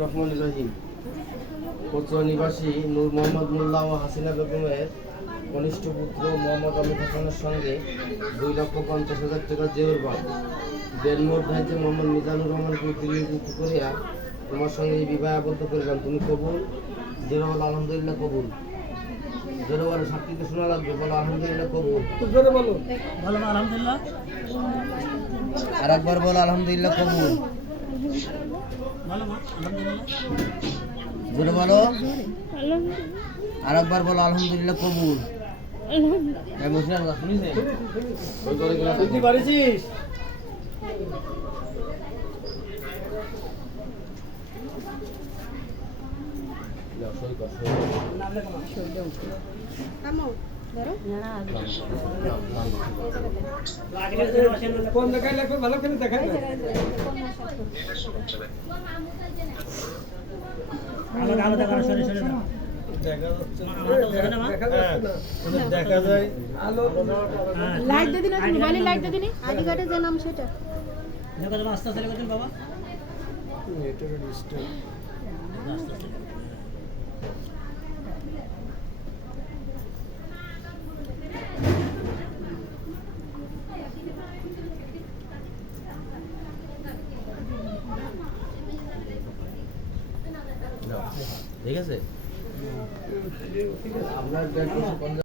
রহমান রহিম কোচুয়া নিবাসী নূর মোহাম্মদ মোল্লা ও হাসিনা বেগমের কনিষ্ঠ পুত্র মোহাম্মদ অমিত হাসানের সঙ্গে 2,50,000 টাকা জেউরবান দেনমোর ধাইতে মোহাম্মদ মিজানুর রহমানকে উত্তীর্ণীভূত করিয়া তোমার সঙ্গে এই বিবাহ আবদ্ধ করিলাম। তুমি কবুল? জোরে বলো আলহামদুলিল্লাহ কবুল। জোরে বলো, সাক্ষীকে শোনা লাগবে, বলো আলহামদুলিল্লাহ কবুল। জোরে বলো, বলো আলহামদুলিল্লাহ। আর একবার বলো আলহামদুলিল্লাহ কবুল। জোরে বলো, আর একবার বলো আলহামদুলিল্লাহ কবুল। তুই পারিস? কোন দেখায় লাগবে ভালো করে দেখায় দেখা যায় আলো লাইট দিয়ে দিন, মোবাইলে লাইট দিয়ে দিন, আইডি কার্ডে যে নাম সেটা আস্তে আস্তে লেগে বাবা এটা ডিস্টার্ব আস্তে আস্তে ঠিক আছে। আপনার